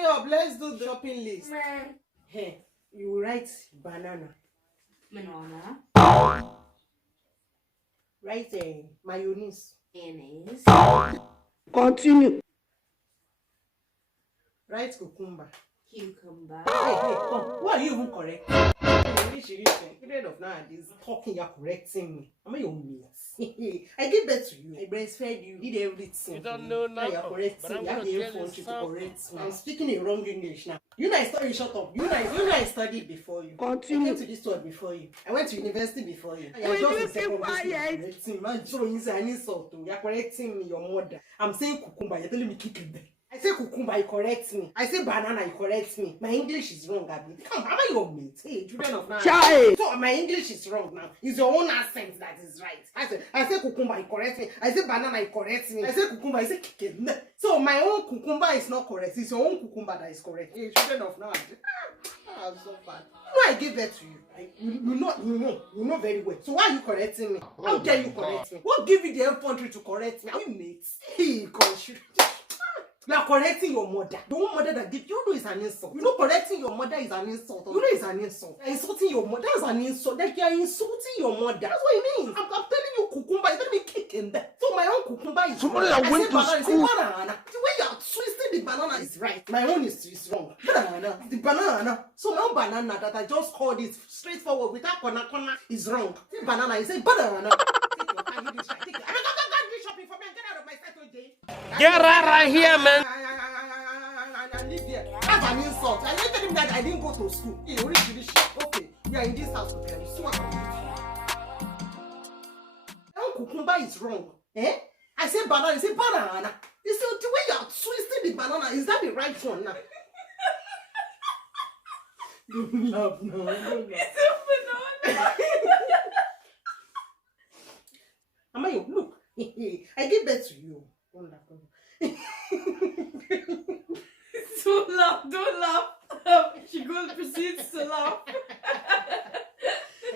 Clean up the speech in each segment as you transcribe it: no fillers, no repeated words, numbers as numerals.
hurry up. Let's do the shopping list. Hey, you write banana. Banana. Write mayonnaise. Mayonnaise. Continue. Write cucumber. Cucumber. Hey, come. Why are you even correct? Instead of nowadays talking, you're correcting me. Am I your mate? I give birth to you. I breastfed you. Did everything. You don't know now. You're correcting me. You have the info to correct me. I'm speaking in wrong English now. You know I studied, shut up. You know I studied before you. Continue. I came to this world before you. I went to university before you. You're just in secondary correcting me. Man, so you say I need salt. You're correcting me, your mother. I'm saying cucumber. You're telling me kick it. I say cucumber, you correct me. I say banana, you correct me. My English is wrong, Abby. Come, am I your mate? Hey, children of now. Child. So my English is wrong now. It's your own accent that is right. I say cucumber, you correct me. I say banana, you correct me. I say cucumber, I say kick. So my own cucumber is not correct. It's your own cucumber that is correct. Hey, children of now. I'm so bad. You know I gave birth to you. You know very well. So why are you correcting me? How dare you correct me? What give you the infantry to correct me? Are we mates? Hey, gosh. You are correcting your mother. The one mother that did, you know is an insult. You know correcting your mother is an insult. You know it's an insult. You're insulting your mother. That's an insult. Like you are insulting your mother. That's what it means. I'm telling you cucumber. It's going to be kicking there. So my own cucumber is Somebody wrong. that went to school. Banana. The way you are twisting the banana is right. My own is wrong. Banana. The banana. So my own banana that I just called it straightforward without corner is wrong. The banana is a banana. Take your time. You do Take it. Shopping for me and get out of my sight today. Get right here, man. I live here. That's an insult. I told him that I didn't go to school. He already did this shit. Okay, we are in this house together. You see what I'm doing? That cucumber is wrong. Eh? I say banana, you say banana. You see the way you are twisting the banana, is that the right one now? Don't laugh, no. It's a banana. Amayo, look. I give birth to you. Don't laugh. Don't laugh. She proceeds to laugh.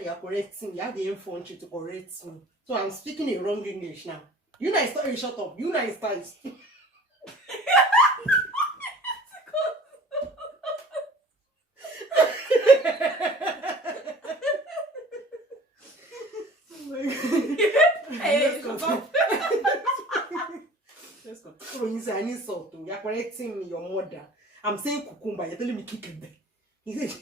You're correcting me. You have the infantry to correct me. So I'm speaking in wrong English now. You know I started, shut up. You know I started. Oh my God. Hey, shut up. Let's go. Oh, you say I need salt. You're correcting me, your mother. I'm saying cucumber. You're telling me kick it there. He said.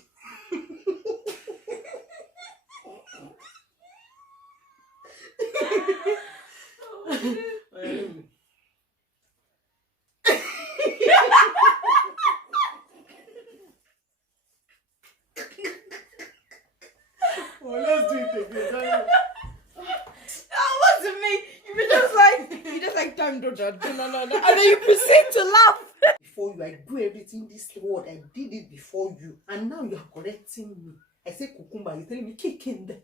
Oh, let's do it again. What's it mean? You just like don't do that. No. And then you proceed to laugh. Before you, I do everything this world. I did it before you, and now you are correcting me. I say cucumber. You're telling me kick in there.